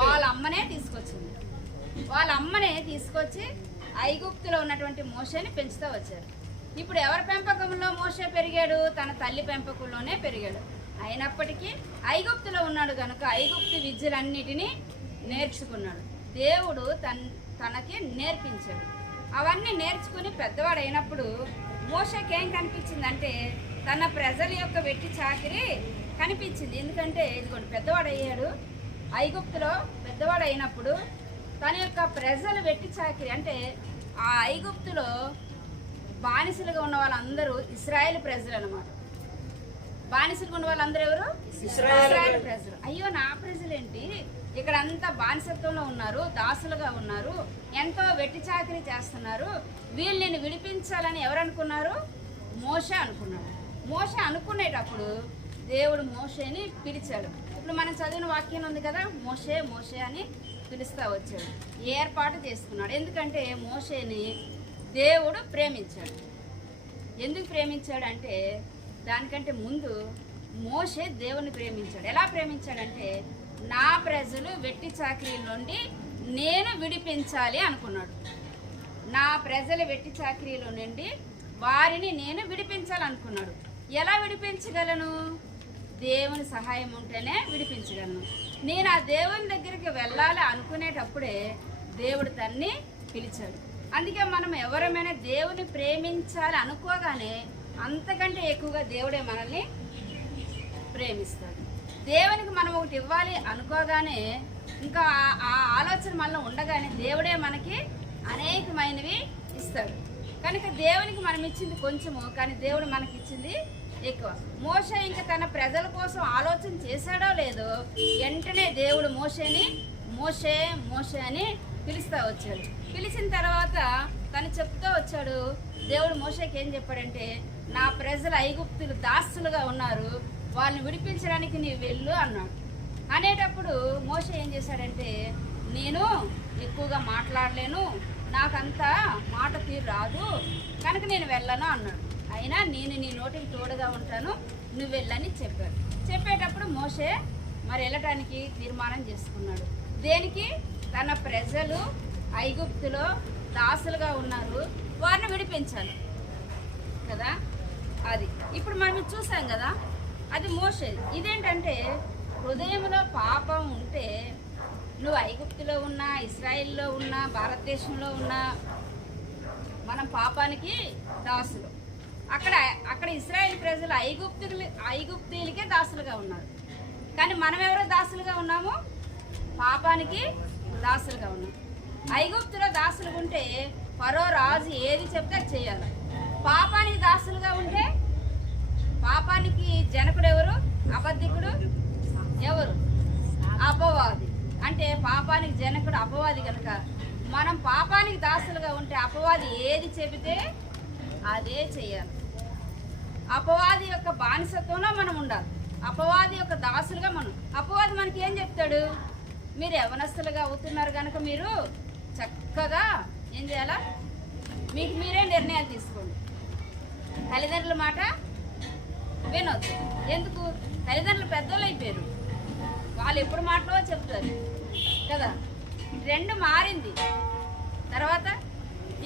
వాళ్ళ అమ్మనే తీసుకొచ్చింది. వాళ్ళ అమ్మనే తీసుకొచ్చి ఐగుప్తులో ఉన్నటువంటి మోషేని పెంచుతూ వచ్చారు. ఇప్పుడు ఎవరి పెంపకంలో మోషే పెరిగాడు? తన తల్లి పెంపకంలోనే పెరిగాడు. అయినప్పటికీ ఐగుప్తులో ఉన్నాడు కనుక ఐగుప్తు విద్యలన్నిటినీ నేర్చుకున్నాడు. దేవుడు తనకి నేర్పించాడు. అవన్నీ నేర్చుకుని పెద్దవాడు అయినప్పుడు మోషేకి ఏం కనిపించిందంటే తన ప్రజల యొక్క వెట్టి చాకిరి కనిపించింది. ఎందుకంటే ఇదిగోండి పెద్దవాడు అయ్యాడు, ఐగుప్తులో పెద్దవాడు అయినప్పుడు తన యొక్క ప్రజలు వెట్టి చాకిరి అంటే ఆ ఐగుప్తులో బానిసలుగా ఉన్న వాళ్ళందరూ ఇశ్రాయేల్ ప్రజలు అన్నమాట. బానిసలుగా ఉన్న వాళ్ళందరూ ఎవరు? ఇశ్రాయేల్ ప్రజలు. అయ్యో నా ప్రజలేంటి ఇక్కడ అంతా బానిసత్వంలో ఉన్నారు, దాసులుగా ఉన్నారు, ఎంతో వెట్టి చాకిరీ చేస్తున్నారు, వీళ్ళని విడిపించాలని ఎవరు అనుకున్నారు? మోషే అనుకున్నాడు. మోషే అనుకునేటప్పుడు దేవుడు మోషేని పిలిచాడు. ఇప్పుడు మనం చదివిన వాక్యం ఉంది కదా, మోషే మోషే అని పిలుస్తూ వచ్చాడు. ఏర్పాటు చేసుకున్నాడు. ఎందుకంటే మోషేని దేవుడు ప్రేమించాడు. ఎందుకు ప్రేమించాడు అంటే దానికంటే ముందు మోషే దేవుని ప్రేమించాడు. ఎలా ప్రేమించాడంటే నా ప్రజలు వెట్టి చాకిరీ నుండి నేను విడిపించాలి అనుకున్నాడు. నా ప్రజల వెట్టి చాకిరీలో నుండి వారిని నేను విడిపించాలనుకున్నాడు. ఎలా విడిపించగలను? దేవుని సహాయం ఉంటేనే విడిపించగలను. నేను ఆ దేవుని దగ్గరికి వెళ్ళాలి అనుకునేటప్పుడే దేవుడు తన్ని పిలిచాడు. అందుకే మనం ఎవరమైనా దేవుని ప్రేమించాలి అనుకోగానే అంతకంటే ఎక్కువగా దేవుడే మనల్ని ప్రేమిస్తాడు. దేవునికి మనం ఒకటి ఇవ్వాలి అనుకోగానే ఇంకా ఆ ఆలోచన మనలో ఉండగానే దేవుడే మనకి అనేకమైనవి ఇస్తాడు. కనుక దేవునికి మనం ఇచ్చింది కొంచెము, కానీ దేవుడు మనకి ఇచ్చింది ఎక్కువ. మోషే ఇంకా తన ప్రజల కోసం ఆలోచన చేశాడో లేదో వెంటనే దేవుడు మోషేని మోషే మోషే అని పిలుస్తూ వచ్చాడు. పిలిచిన తర్వాత తను చెప్తూ వచ్చాడు. దేవుడు మోషేకి ఏం చెప్పాడంటే నా ప్రజలు ఐగుప్తులు దాసులుగా ఉన్నారు, వాళ్ళని విడిపించడానికి నీవు వెళ్ళు అన్నాడు. అనేటప్పుడు మోషే ఏం చేశాడంటే నేను ఎక్కువగా మాట్లాడలేను, నాకంతా మాట తీరు రాదు కనుక నేను వెళ్ళను అన్నాడు. అయినా నేను నీ నోటికి తోడుగా ఉంటాను, నువ్వు వెళ్ళని చెప్పాడు. చెప్పేటప్పుడు మోషే మరి వెళ్ళటానికి తీర్మానం చేసుకున్నాడు. దేనికి? తన ప్రజలు ఐగుప్తులో దాసులుగా ఉన్నారు, వారిని విడిపించాలి కదా. అది ఇప్పుడు మనం ఇది చూసాం కదా, అది మోషే. ఇదేంటంటే హృదయంలో పాపం ఉంటే నువ్వు ఐగుప్తులో ఉన్నా, ఇశ్రాయిల్లో ఉన్నా, భారతదేశంలో ఉన్నా మనం పాపానికి దాసులు. అక్కడ ఇశ్రాయేల్ ప్రజలు ఐగుప్తీలకే దాసులుగా ఉన్నారు. కానీ మనం ఎవరో దాసులుగా ఉన్నాము? పాపానికి దాసులుగా ఉన్నాం. ఐగుప్తులో దాసులుగా ఉంటే ఫరో రాజు ఏది చెప్తే అది చేయాలి. పాపానికి దాసులుగా ఉంటే పాపానికి జనకుడు ఎవరు? అబద్ధికుడు ఎవరు? అపవాది. అంటే పాపానికి జనకుడు అపవాది కనుక మనం పాపానికి దాసులుగా ఉంటే అపవాది ఏది చెబితే అదే చేయాలి. అపవాది యొక్క బానిసత్వంలో మనం ఉండాలి. అపవాది యొక్క దాసులుగా మనం. అపవాది మనకి ఏం చెప్తాడు? మీరు యవనస్తులుగా అవుతున్నారు కనుక మీరు చక్కగా ఏం చేయాలా? మీకు మీరే నిర్ణయాలు తీసుకోండి. తల్లిదండ్రుల మాట వినొద్దు. ఎందుకు? తల్లిదండ్రులు పెద్దోళ్ళు అయిపోయారు, వాళ్ళు ఎప్పుడు మాటలో చెప్తారు కదా. ట్రెండ్ మారింది. తర్వాత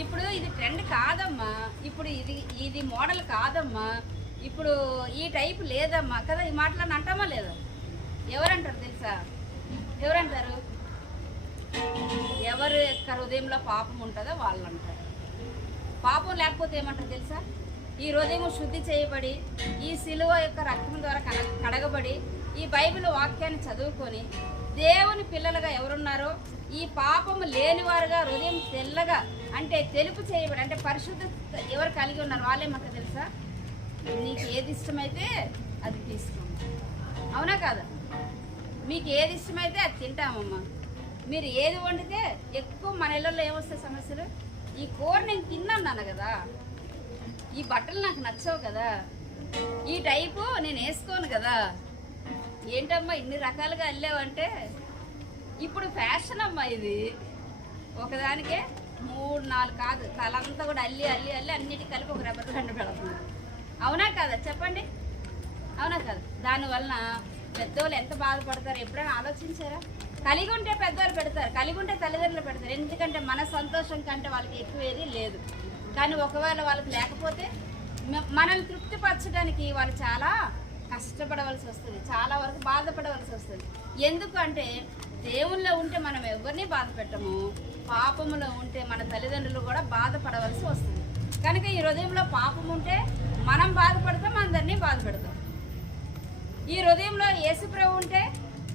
ఇప్పుడు ఇది ట్రెండ్ కాదమ్మా, ఇప్పుడు ఇది మోడల్ కాదమ్మా, ఇప్పుడు ఈ టైప్ లేదమ్మా కదా. ఈ మాటలను అంటామా లేదా? ఎవరంటారు తెలుసా? ఎవరంటారు? ఎవరి యొక్క హృదయంలో పాపం ఉంటుందో వాళ్ళు అంటారు. పాపం లేకపోతే ఏమంటారు తెలుసా? ఈ హృదయం శుద్ధి చేయబడి ఈ శిలువ యొక్క రక్తం ద్వారా కడగబడి ఈ బైబిల్ వాక్యాన్ని చదువుకొని దేవుని పిల్లలుగా ఎవరున్నారో ఈ పాపము లేనివారుగా హృదయం తెల్లగా అంటే తెలుపు చేయబడి అంటే పరిశుద్ధత ఎవరు కలిగి ఉన్నారు వాళ్ళేమంటారు తెలుసా? నీకు ఏది ఇష్టమైతే అది తీసుకోండి. అవునా కాదా? మీకు ఏది ఇష్టమైతే అది తింటామమ్మా. మీరు ఏది వండితే ఎక్కువ మన ఇళ్ళల్లో ఏమొస్తాయి సమస్యలు? ఈ కూర నేను తిన్నాను కదా, ఈ బట్టలు నాకు నచ్చవు కదా, ఈ టైపు నేను వేసుకోను కదా, ఏంటమ్మా ఇన్ని రకాలుగా అల్లావంటే ఇప్పుడు ఫ్యాషన్ అమ్మా. ఇది ఒకదానికే 3-4 కాదు, తలంతా కూడా అల్లి అల్లి అల్లి అన్నిటి కలిపి ఒక రబ్బర్ బ్యాండ్ పెడుతున్నారు. అవునా కదా? చెప్పండి, అవునా కదా? దానివలన పెద్దవాళ్ళు ఎంత బాధపడతారు ఎప్పుడైనా ఆలోచించారా? కలిగి ఉంటే పెద్దవాళ్ళు పెడతారు, కలిగి ఉంటే తల్లిదండ్రులు పెడతారు. ఎందుకంటే మన సంతోషం కంటే వాళ్ళకి ఎక్కువేది లేదు. కానీ ఒకవేళ వాళ్ళకి లేకపోతే మనల్ని తృప్తిపరచడానికి వాళ్ళు చాలా కష్టపడవలసి వస్తుంది, చాలా వరకు బాధపడవలసి వస్తుంది. ఎందుకు అంటే దేవుళ్ళో ఉంటే మనం ఎవరిని బాధ పెట్టము, పాపములో ఉంటే మన తల్లిదండ్రులు కూడా బాధపడవలసి వస్తుంది. కనుక ఈ హృదయంలో పాపం ఉంటే మనం బాధపడతాం, అందరినీ బాధ పెడతాం. ఈ హృదయంలో యేసుప్రభు ఉంటే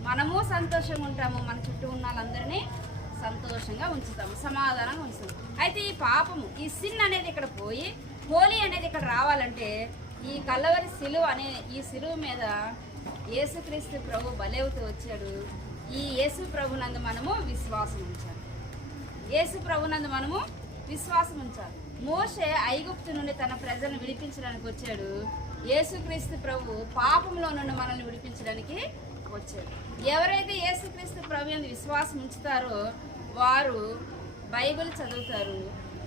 మనము సంతోషంగా ఉంటాము, మన చుట్టూ ఉన్న వాళ్ళందరినీ సంతోషంగా ఉంచుతాము, సమాధానంగా ఉంచుతాము. అయితే ఈ పాపము, ఈ సిన్ అనేది ఇక్కడ పోయి హోలీ అనేది ఇక్కడ రావాలంటే ఈ కల్లవరి సిలువ అనే ఈ సిలువ మీద యేసుక్రీస్తు ప్రభు బలవుతూ వచ్చాడు. ఈ యేసు ప్రభునందు మనము విశ్వాసం ఉంచాలి, యేసు ప్రభునందు మనము విశ్వాసం ఉంచాలి. మోషే ఐగుప్తు నుండి తన ప్రజలను విడిపించడానికి వచ్చాడు. యేసుక్రీస్తు ప్రభు పాపంలో నుండి మనల్ని విడిపించడానికి వచ్చాడు. ఎవరైతే యేసుక్రీస్తు ప్రభు యందు విశ్వాసం ఉంచుతారో వారు బైబిల్ చదువుతారు,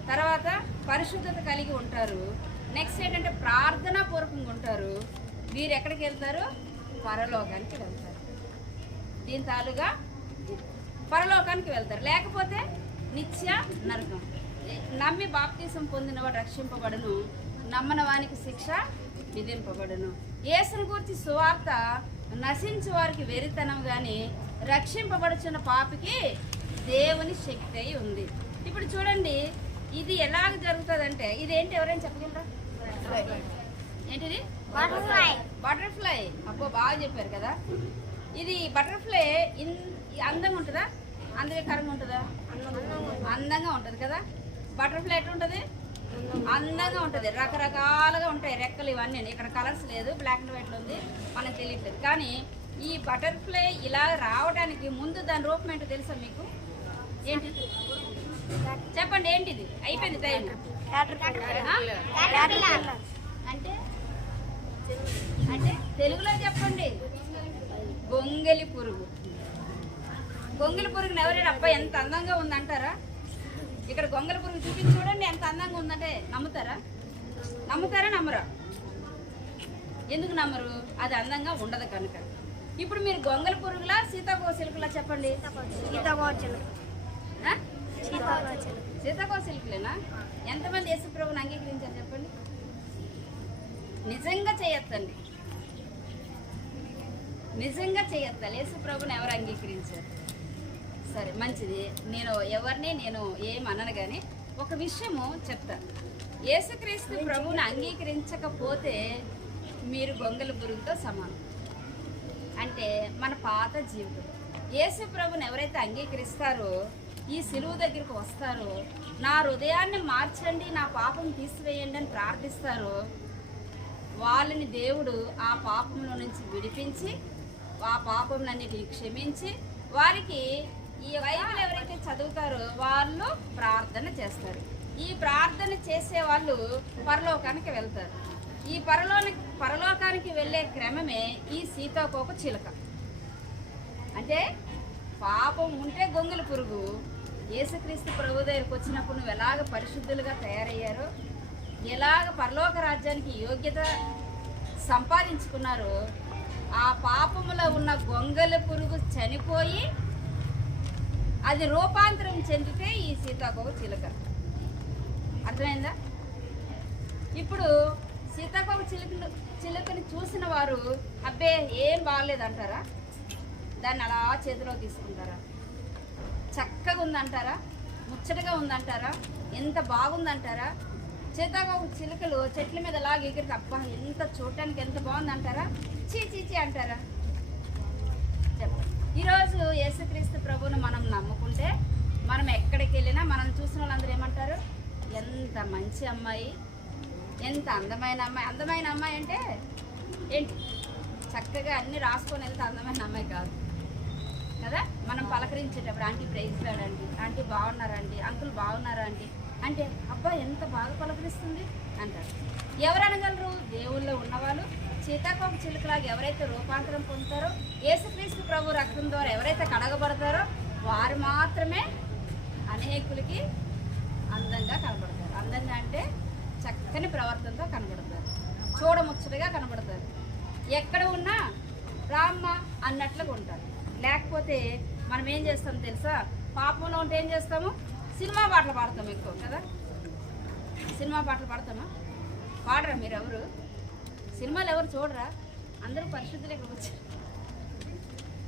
తర్వాత పరిశుద్ధత కలిగి ఉంటారు. నెక్స్ట్ ఏంటంటే ప్రార్థనా పూర్వకంగా ఉంటారు. వీరు ఎక్కడికి వెళ్తారు? పరలోకానికి వెళ్తారు. దీని తాలుగా పరలోకానికి వెళ్తారు, లేకపోతే నిత్య నరకం. నమ్మి బాప్తీసం పొందినవాడు రక్షింపబడును, నమ్మని వానికి శిక్ష విధింపబడును. యేసుని గురించి సువార్త నశించు వారికి వెరితనం కానీ రక్షింపబడుచున్న పాపికి దేవుని శక్తి అయి ఉంది. ఇప్పుడు చూడండి, ఇది ఎలాగ జరుగుతుందంటే ఇదేంటి, ఎవరైనా చెప్పగలరా? ఏంటిది? బటర్ఫ్లై. అబ్బో బాగా చెప్పారు కదా. ఇది బటర్ఫ్లై అందంగా ఉంటుందా, అందకరంగా ఉంటుందా? అందంగా ఉంటుంది కదా. బటర్ఫ్లై ఎట్లుంటుంది? అందంగా ఉంటుంది, రకరకాలుగా ఉంటాయి రెక్కలు ఇవన్నీ. ఇక్కడ కలర్స్ లేదు, బ్లాక్ అండ్ వైట్లో ఉంది, మనకు తెలియట్లేదు. కానీ ఈ బటర్ఫ్లై ఇలా రావడానికి ముందు దాని రూపం ఏంటో తెలుసా మీకు? ఏంటిది చెప్పండి, ఏంటిది? అయిపోయింది టైం. అంటే అంటే తెలుగులో చెప్పండి. గొంగలి పురుగు. గొంగలి పురుగుని ఎవరైనా అబ్బా ఎంత అందంగా ఉందంటారా? ఇక్కడ గొంగలి పురుగు చూపించి చూడండి ఎంత అందంగా ఉందంటే నమ్ముతారా? నమ్ముతారా? నమ్మరా? ఎందుకు నమ్మరు? అది అందంగా ఉండదు కనుక. ఇప్పుడు మీరు గొంగలి పురుగులా సీతాకోసిలుకులా చెప్పండి. సీతాకోసిలుకులేనా? ఎంతమంది యేసు ప్రభువుని అంగీకరించారు చెప్పండి? నిజంగా చేయొద్దండి, నిజంగా చేయొద్దాలి. యేసు ప్రభువుని ఎవరు అంగీకరించారు? సరే మంచిది, నేను ఎవరిని ఏమనను, కానీ ఒక విషయము చెప్తాను. యేసుక్రీస్తు ప్రభువుని అంగీకరించకపోతే మీరు గొంగలి పురుగుతో సమానం. అంటే మన పాత జీవితం. యేసు ప్రభువుని ఎవరైతే అంగీకరిస్తారో, ఈ సిలువ దగ్గరికి వస్తారో, నా హృదయాన్ని మార్చండి, నా పాపం తీసివేయండి అని ప్రార్థిస్తారో, వాళ్ళని దేవుడు ఆ పాపంలో నుంచి విడిపించి ఆ పాపంలన్నిటిని క్షమించి వారికి ఈ బైబిల్ ఎవరైతే చదువుతారో వాళ్ళు ప్రార్థన చేస్తారు. ఈ ప్రార్థన చేసే వాళ్ళు పరలోకానికి వెళ్తారు. ఈ పరలోకానికి వెళ్ళే క్రమమే ఈ సీతాకోక చిలుక. అంటే పాపం ఉంటే గొంగలి పురుగు. యేసుక్రీస్తు ప్రభు దగ్గరికి వచ్చినప్పుడు నువ్వు ఎలాగ పరిశుద్ధులుగా తయారయ్యారో, ఎలాగ పరలోక రాజ్యానికి యోగ్యత సంపాదించుకున్నారో, ఆ పాపములో ఉన్న గొంగలి పురుగు చనిపోయి అది రూపాంతరం చెందితే ఈ సీతాకోక చిలుక. అర్థమైందా? ఇప్పుడు సీతాకోక చిలుకని చూసిన వారు అబ్బే ఏం బాగలేదంటారా? దాన్ని అలా చేతిలో తీసుకుంటారా? చక్కగా ఉందంటారా? ముచ్చటగా ఉందంటారా? ఎంత బాగుందంటారా? సీతాకోక చిలుకలు చెట్ల మీద లాగా ఎగిరికి అబ్బా ఎంత చూడటానికి ఎంత బాగుందంటారా? చీ అంటారా? చెప్పండి. ఈరోజు యేసుక్రీస్తు ప్రభువును మనం నమ్ముకుంటే మనం ఎక్కడికి వెళ్ళినా మనం చూసిన వాళ్ళందరూ ఏమంటారు? ఎంత మంచి అమ్మాయి, ఎంత అందమైన అమ్మాయి. అందమైన అమ్మాయి అంటే ఏంటి? చక్కగా అన్నీ రాసుకొని వెళ్తే అందమైన అమ్మాయి కాదు కదా. మనం పలకరించేటప్పుడు ఆంటీ ప్రైజ్ లాడండి, ఆంటీ బాగున్నారండి, అంకుల్ బాగున్నారా అండి అంటే అబ్బా ఎంత బాగా పలకరిస్తుంది అంటారు. ఎవరు అనగలరు? దేవుళ్ళో ఉన్నవాళ్ళు. సీతాకోక చిలుకలాగా ఎవరైతే రూపాంతరం పొందుతారో, యేసుక్రీస్తు ప్రభు రక్తం ద్వారా ఎవరైతే కడగబడతారో వారు మాత్రమే అనేకులకి అందంగా కనబడతారు. అందంగా అంటే చక్కని ప్రవర్తనతో కనబడతారు, చూడముచ్చటగా కనబడతారు. ఎక్కడ ఉన్నా రామ్మ అన్నట్లుగా ఉంటారు. లేకపోతే మనం ఏం చేస్తాం తెలుసా? పాపంలో ఉంటే ఏం చేస్తాము? సినిమా పాటలు పాడతాం ఎక్కువ కదా. సినిమా పాటలు పాడతామా? పాడరా మీరు? ఎవరు సినిమాలు ఎవరు చూడరా? అందరూ పరిశుద్ధులే వచ్చారు.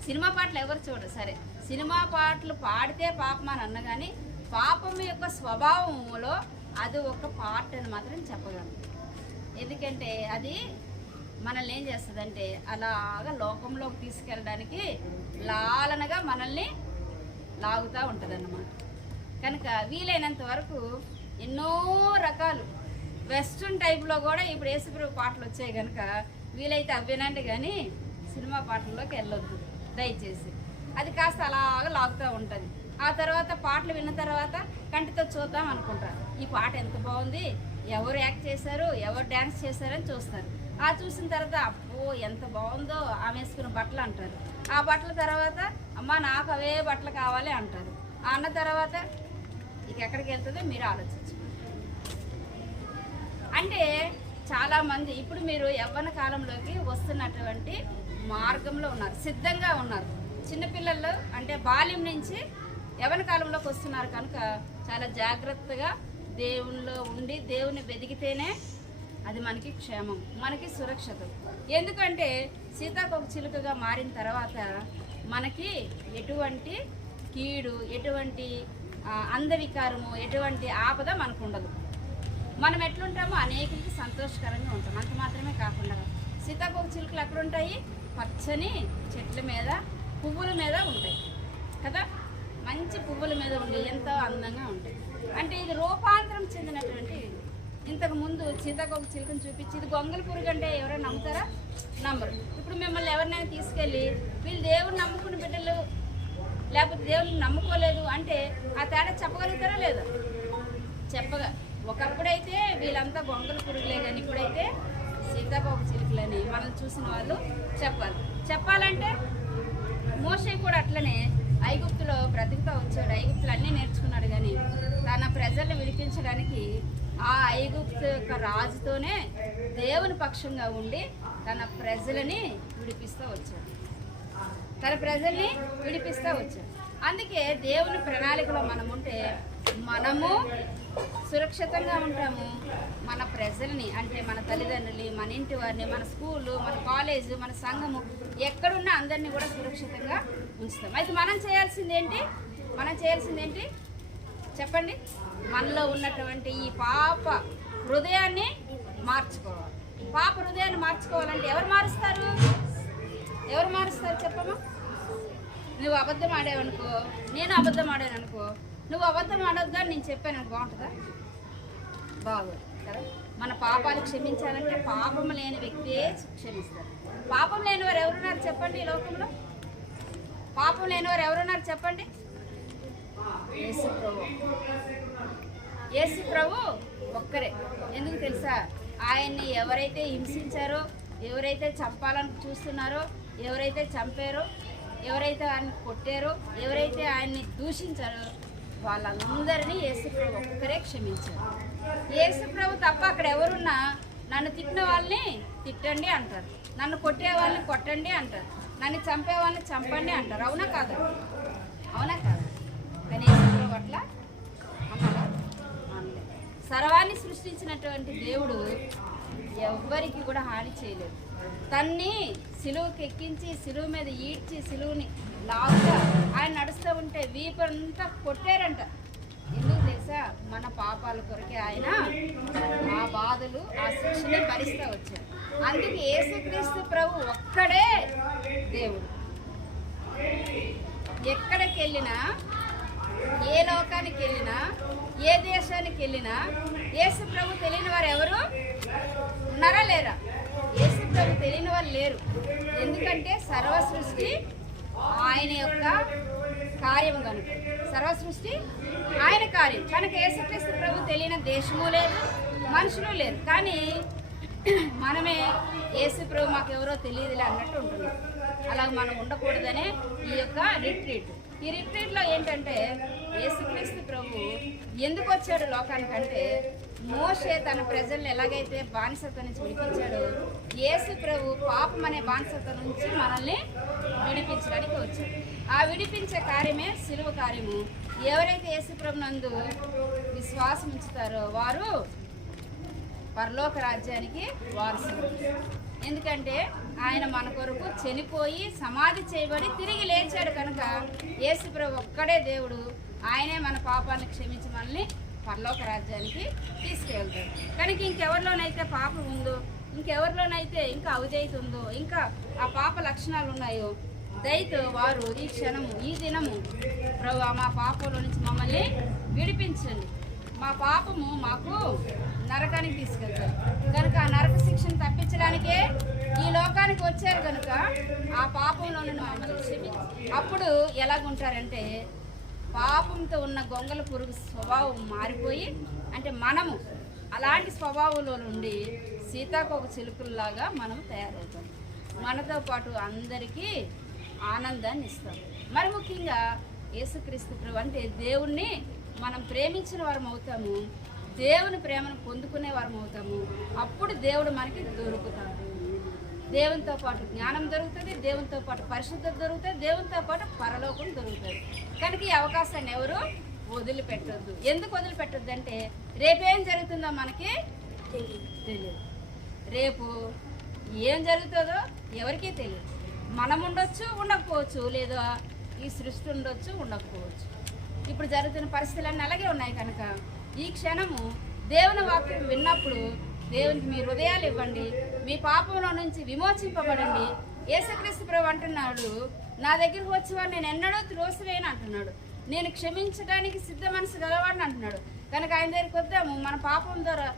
సినిమా పాటలు ఎవరు చూడరు. సరే, సినిమా పాటలు పాడితే పాపం అని అన్న కానీ పాపం యొక్క స్వభావంలో అది ఒక పార్ట్ అని మాత్రం చెప్పగలను. ఎందుకంటే అది మనల్ని ఏం చేస్తుందంటే అలాగా లోకంలోకి తీసుకెళ్ళడానికి లాలనగా మనల్ని లాగుతూ ఉంటుంది అన్నమాట. కనుక వీలైనంత వరకు ఎన్నో రకాలు వెస్ట్రన్ టైప్లో కూడా ఇప్పుడు యేసుప్రభు పాటలు వచ్చాయి కనుక వీలైతే అవ్వేనండి, కానీ సినిమా పాటల్లోకి వెళ్ళొద్దు దయచేసి. అది కాస్త అలాగా లాగుతూ ఉంటుంది. ఆ తర్వాత పాటలు విన్న తర్వాత కంటితో చూద్దాం అనుకుంటారు, ఈ పాట ఎంత బాగుంది, ఎవరు యాక్ట్ చేశారు, ఎవరు డ్యాన్స్ చేశారని చూస్తారు. ఆ చూసిన తర్వాత అబ్బో ఎంత బాగుందో ఆమె వేసుకున్న బట్టలు అంటారు. ఆ బట్టల తర్వాత అమ్మ నాకు అవే బట్టలు కావాలి అంటారు. అన్న తర్వాత ఇక ఎక్కడికి వెళ్తుందో మీరు ఆలోచించండి. అంటే చాలామంది ఇప్పుడు మీరు యవ్వన కాలంలోకి వస్తున్నటువంటి మార్గంలో ఉన్నారు, సిద్ధంగా ఉన్నారు. చిన్నపిల్లలు అంటే బాల్యం నుంచి యవ్వన కాలంలోకి వస్తున్నారు కనుక చాలా జాగ్రత్తగా దేవునిలో ఉండి దేవుని వెదిగితేనే అది మనకి క్షేమం, మనకి సురక్షిత. ఎందుకంటే సీతాకోక చిలుకగా మారిన తర్వాత మనకి ఎటువంటి కీడు, ఎటువంటి అందవికారము, ఎటువంటి ఆపద మనకు ఉండదు. మనం ఎట్లుంటామో అనేకులకి సంతోషకరంగా ఉంటాం. అంత మాత్రమే కాకుండా సీతాకోక చిలుకలు ఎక్కడుంటాయి? పచ్చని చెట్ల మీద, పువ్వుల మీద ఉంటాయి కదా. మంచి పువ్వుల మీద ఉండి ఎంతో అందంగా ఉంటాయి. అంటే ఇది రూపాంతరం చెందినటువంటి. ఇంతకు ముందు సీతాకోక చిలుకను చూపించి ఇది గొంగళి పురుగు అంటే ఎవరైనా నమ్ముతారా? నమ్మరు. ఇప్పుడు మిమ్మల్ని ఎవరినైనా తీసుకెళ్ళి వీళ్ళు దేవుని నమ్ముకున్న బిడ్డలు లేకపోతే దేవుని నమ్ముకోలేదు అంటే ఆ తేడా చెప్పగలుగుతారా లేదా? చెప్పగా. ఒకప్పుడైతే వీళ్ళంతా గొంగళి పురుగులే, కానీ ఇప్పుడైతే సీతాకోక చిలుకలని మనల్ని చూసిన వాళ్ళు చెప్పాలంటే మోషే కూడా అట్లనే ఐగుప్తులో బ్రతుకుతూ వచ్చాడు. ఐగుప్తులు అన్నీ నేర్చుకున్నాడు, కానీ తన ప్రజల్ని విడిపించడానికి ఆ ఐగుప్తు యొక్క రాజుతోనే దేవుని పక్షంగా ఉండి తన ప్రజలని విడిపిస్తూ వచ్చాడు. అందుకే దేవుని ప్రణాళికలో మనం ఉంటే మనము సురక్షితంగా ఉంటాము. మన ప్రజల్ని అంటే మన తల్లిదండ్రులు, మన ఇంటి వారిని, మన స్కూలు, మన కాలేజు, మన సంఘము ఎక్కడున్నా అందరినీ కూడా సురక్షితంగా ఉంచుతాం. అయితే మనం చేయాల్సింది ఏంటి చెప్పండి? మనలో ఉన్నటువంటి ఈ పాప హృదయాన్ని మార్చుకోవాలి. పాప హృదయాన్ని మార్చుకోవాలంటే ఎవరు మారుస్తారు చెప్పమ్మా? నువ్వు అబద్ధం ఆడావనుకో, నేను అబద్ధం ఆడాను అనుకో, నువ్వు అబద్ధం ఆడొద్దని నేను చెప్పాను అనుకో, బాగుంటుందా? బాగోదు కదా. మన పాపాలు క్షమించాలంటే పాపం లేని వ్యక్తియే క్షమిస్తారు. పాపం లేని వారు ఎవరున్నారు చెప్పండి ఈ లోకంలో? పాపం లేని వారు ఎవరున్నారు చెప్పండి? యేసు ప్రభు ఒక్కరే. ఎందుకు తెలుసా? ఆయన్ని ఎవరైతే హింసించారో, ఎవరైతే చంపాలని చూస్తున్నారో, ఎవరైతే చంపారో, ఎవరైతే ఆయన్ని కొట్టారో, ఎవరైతే ఆయన్ని దూషించారో వాళ్ళందరినీ యేసు ప్రభు ఒక్కరే క్షమించారు. యేసు ప్రభు తప్ప అక్కడ ఎవరున్నా నన్ను తిట్టిన వాళ్ళని తిట్టండి అంటారు, నన్ను కొట్టే వాళ్ళని కొట్టండి అంటారు, నన్ను చంపే వాళ్ళని చంపండి అంటారు. అవునా కాదు? కానీ యేసు ప్రభు అట్లా అన్నారా? అనలేదు. సర్వాన్ని సృష్టించినటువంటి దేవుడు ఎవ్వరికి కూడా హాని చేయలేదు. తన్ని సిలువుకి ఎక్కించి, సిలువు మీద ఈడ్చి, సిలువుని లాగుతా ఆయన నడుస్తూ ఉంటే వీపంతా కొట్టారంట. ఎందుకు తెలుసా? మన పాపాల కొరకే ఆయన ఆ బాధలు, ఆ శిక్షని భరిస్తూ వచ్చారు. అందుకే యేసుక్రీస్తు ప్రభు ఒక్కడే దేవుడు. ఎక్కడికి వెళ్ళినా, ఏ లోకానికి వెళ్ళినా, ఏ దేశానికి వెళ్ళినా యేసు ప్రభు తెలియని వారు ఎవరు ఉన్నారా లేరా? యేసు ప్రభు తెలియని వాళ్ళు లేరు. ఎందుకంటే సర్వ సృష్టి ఆయన యొక్క కార్యం కనుక, సర్వ సృష్టి ఆయన కార్యం కనుక యేసుక్రీస్తు ప్రభు తెలియని దేశము లేదు, మనుషులు లేరు. కానీ మనమే యేసు ప్రభు మాకెవరో తెలియదులే అన్నట్టు ఉంటున్నాం. అలా మనం ఉండకూడదనే ఈ యొక్క రిట్రీట్. ఈ రిట్రీట్లో ఏంటంటే యేసుక్రీస్తు ప్రభు ఎందుకు వచ్చాడు లోకానికంటే, మోషే తన ప్రజల్ని ఎలాగైతే బానిసత్వం నుంచి విడిపించాడో, యేసు ప్రభు పాపం అనే బానిసత్వం నుంచి మనల్ని విడిపించడానికి వచ్చాడు. ఆ విడిపించే కార్యమే సిలువ కార్యము. ఎవరైతే యేసుప్రభునందు విశ్వాసం ఉంచుతారో వారు పరలోక రాజ్యానికి వారసులు. ఎందుకంటే ఆయన మన కొరకు చనిపోయి సమాధి చేయబడి తిరిగి లేచాడు కనుక యేసుప్రభు ఒక్కడే దేవుడు. ఆయనే మన పాపాలను క్షమించి మనల్ని పరలోక రాజ్యానికి తీసుకెళ్తాడు. కనుక ఇంకెవరిలోనైతే పాపం ఉందో, ఇంకెవరిలోనైతే ఇంకా అవిధేయత ఉందో, ఇంకా ఆ పాప లక్షణాలు ఉన్నాయో, దయతో వారు ఈ క్షణము ఈ దినము ప్రభువా మా పాపంలో నుంచి మమ్మల్ని విడిపించండి, మా పాపము మాకు నరకానికి తీసుకెళ్తారు కనుక ఆ నరక శిక్షను తప్పించడానికే ఈ లోకానికి వచ్చారు కనుక ఆ పాపంలో మమ్మల్ని క్షమించి అప్పుడు ఎలాగుంటారంటే పాపంతో ఉన్న గొంగల పురుగు స్వభావం మారిపోయి, అంటే మనము అలాంటి స్వభావంలో నుండి సీతాకోక చిలుకల్లాగా మనం తయారవుతాం. మనతో పాటు అందరికీ ఆనందాన్ని ఇస్తాం. మరి ముఖ్యంగా యేసుక్రీస్తు ప్రభు అంటే దేవుణ్ణి మనం ప్రేమించిన వారం అవుతాము, దేవుని ప్రేమను పొందుకునే వారం అవుతాము. అప్పుడు దేవుడు మనకి దొరుకుతాడు. దేవునితో పాటు జ్ఞానం దొరుకుతుంది, దేవునితో పాటు పరిశుద్ధత దొరుకుతుంది, దేవునితో పాటు పరలోకం దొరుకుతుంది. కనుక ఈ అవకాశాన్ని ఎవరు వదిలిపెట్టొద్దు. ఎందుకు వదిలిపెట్టొద్దు అంటే రేపేం జరుగుతుందో మనకి తెలియదు. రేపు ఏం జరుగుతుందో ఎవరికీ తెలియదు. మనం ఉండొచ్చు, ఉండకపోవచ్చు, లేదా ఈ సృష్టి ఉండొచ్చు, ఉండకపోవచ్చు. ఇప్పుడు జరుగుతున్న పరిస్థితులన్నీ అలాగే ఉన్నాయి కనుక ఈ క్షణము దేవుని వాక్యం విన్నప్పుడు దేవునికి మీ హృదయాలు ఇవ్వండి, మీ పాపంలో నుంచి విమోచింపబడండి. యేసుక్రీస్తు ప్రభు అంటున్నాడు, నా దగ్గరికి వచ్చేవారు నేను ఎన్నడూ త్రోసివేయను అంటున్నాడు. నేను క్షమించడానికి సిద్ధ మనసు గలవాడిని అంటున్నాడు. కనుక ఆయన దగ్గరికి వద్దాము, మన పాపం ద్వారా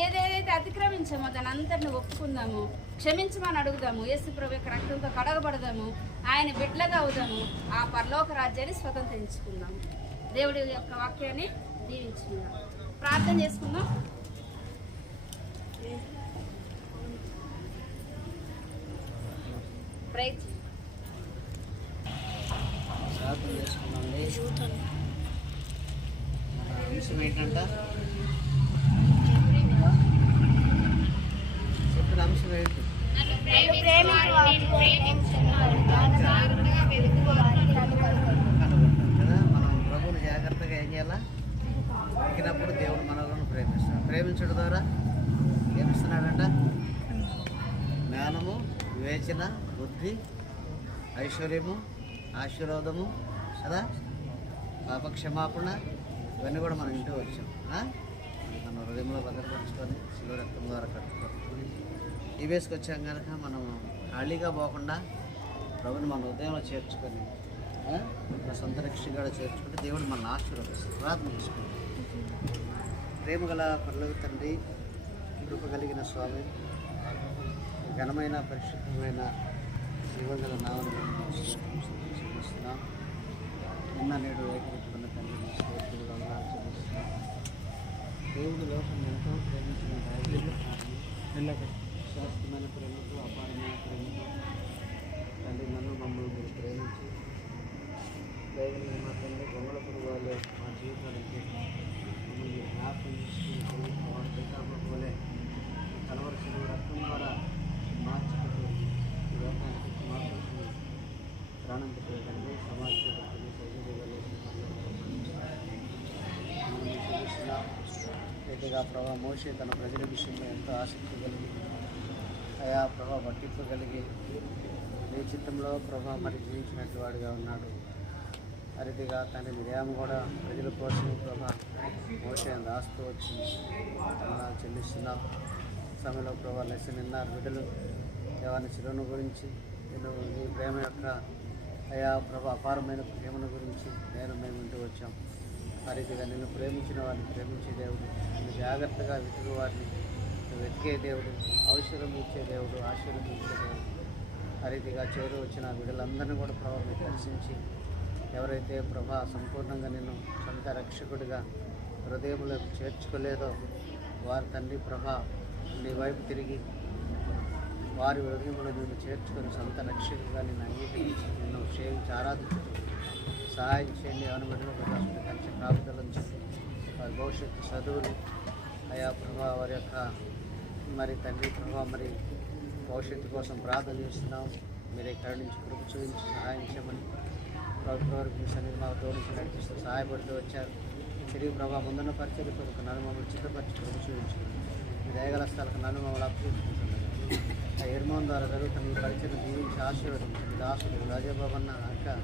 ఏదేదైతే అతిక్రమించామో దాని అంతటిని ఒప్పుకుందాము, క్షమించమని అడుగుదాము, యేసు ప్రభు యొక్క రక్తంతో కడగబడదాము, ఆయన బిడ్డలుగా అవుదాము, ఆ పరలోక రాజ్యాన్ని స్వతంత్రించుకుందాము. దేవుడి యొక్క వాక్యాన్ని దీవించుకుందాం. ప్రార్థన చేసుకుందాం. అంశం ఏంటంట? చెప్పిన అంశం ఏంటి? కదా మనం ప్రభువుని జాగ్రత్తగా ఏం చేయాలా? వెతికినప్పుడు దేవుడు మనలను ప్రేమిస్తాడు. ప్రేమించడం ద్వారా ఏమిస్తున్నాడంట? జ్ఞానము, వివేచన, బుద్ధి, ఐశ్వర్యము, ఆశీర్వాదము కదా, పాపక్షమాపణ, ఇవన్నీ కూడా మనం ఇంటికి వచ్చాం. మన హృదయంలో భద్రపరుచుకొని శిలువ రక్తం ద్వారా కట్టుకొని ఈ వేసుకు వచ్చాం కనుక మనం ఖాళీగా పోకుండా ప్రభుని మన హృదయంలో చేర్చుకొని మన సొంత రక్షగా చేర్చుకుంటే దేవుడు మన ఆశీర్వదిస్తాడు. ప్రార్థన చేసుకుంటాం. ప్రేమ గల పరలోక తండ్రి, కృప కలిగిన స్వామి, ఘనమైన పరిశుద్ధమైన జీవగల నామమును చెల్లిస్తున్నాం. నిన్న నేడు ఏకరీతిగా తండ్రి స్తోత్రములు వందనాలు చెల్లిస్తున్నాం. దేవుడు లోకం ఎంతో ప్రేమించిన శాశ్వతమైన ప్రేమతో, అపారమైన ప్రేమతో తండ్రి నన్ను మమ్మల్ని మీరు ప్రేమించి దేవుని మా తండ్రి గొంగళ పురుగు మా జీవితానికి మమ్మల్ని జ్ఞాపకం చేసుకుని పోలే కలవరసిన రక్తం ద్వారా మార్చుకుంటూ ఈ లోకానికి మార్చుకుని ప్రాణం పెట్టేదండి సమాజాన్ని రీతిగా ప్రభావ మోషే తన ప్రజల విషయంలో ఎంతో ఆసక్తి కలిగి అయా ప్రభావ పట్టింపు కలిగి నీ చిత్తంలో ప్రభావ మరి జీవించినట్టు వాడిగా ఉన్నాడు. అరిదిగా తన మిర్యాము కూడా ప్రజల కోసం ప్రభా మోషే రాస్తూ వచ్చింది. చెల్లిస్తున్నాం. సమయంలో ప్రభావ లెసన్ విన్నారు బిడ్డలు దేవాన్ని శిలువను గురించి, నేను నీ ప్రేమ యొక్క అయా ప్రభా అపారమైన ప్రేమను గురించి మేము ఇంటూ వచ్చాం. ఆ రీతిగా నిన్ను ప్రేమించిన వారిని ప్రేమించే దేవుడు, నిన్ను జాగ్రత్తగా వెతుకు వారిని వెతికే దేవుడు, ఔషధం ఇచ్చే దేవుడు, ఆశీర్వదించే దేవుడు. ఆ రీతిగా చేరు వచ్చిన బిడ్డలందరినీ కూడా ప్రభావం దర్శించి ఎవరైతే ప్రభా సంపూర్ణంగా నిన్ను సొంత రక్షకుడిగా హృదయంలోకి చేర్చుకోలేదో వారి తండ్రి ప్రభా నీ వైపు తిరిగి వారి హృదయంలో నిన్ను చేర్చుకొని సొంత రక్షకుడిగా నిన్ను అంగీకరించి నిన్ను సేవించి ఆరాధించు సహాయం చేయండి. ఎవరి బిడ్డలు కంచె కాపుదలను చెప్పి వారి భవిష్యత్తు చదువులు అయా ప్రభా వారి యొక్క మరి తండ్రి ప్రభా మరి భవిష్యత్తు కోసం ప్రార్థన చేస్తున్నాం. మీరే కరుణించి కృప చూపించి సహాయం చేయమని ప్రభుత్వ వరకు మీ సన్నిధి మాకు తోడించి నడిపిస్తూ సహాయపడుతూ వచ్చారు. తిరిగి ప్రభావ ముందున్న పరిచయం కొరకు నన్ను మమ్మల్ని చిత్తపరిచి ప్రభు చూపించు. మీ దయగల స్థలకు నన్ను మమ్మల్ని అప్పగించుకుంటున్నాను. ఆ ఎర్మోన్ ద్వారా జరుగుతున్న ఈ పరిచయం దీవించి ఆశీర్వదించండి. దాసుడు రాజబాబన్న అక్క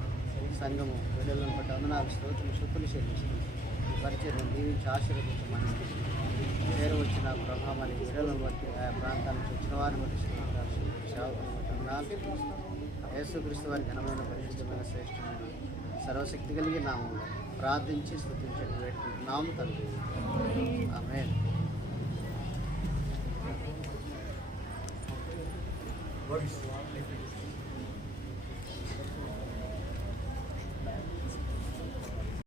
సంఘము బిడ్డలను బట్టి వందనాలు స్తోత్రం శుద్ధులు చెల్లిస్తుంది. ఈ పరిచయం దీవించి ఆశీర్వదించమని చేరవచ్చిన ప్రభావ మరి బిడ్డలను బట్టి ఆయా ప్రాంతాల నుంచి వచ్చిన వారిని బట్టి సేవకులను బట్టి వందనాలు. యేసుక్రీస్తు వారి ఘనమైన పరిశుద్ధమైన శ్రేష్టమైన సర్వశక్తి కలిగి నామంలో ప్రార్థించి స్తుతించండి వేడుకుంటున్నాము తండ్రి. ఆమేన్.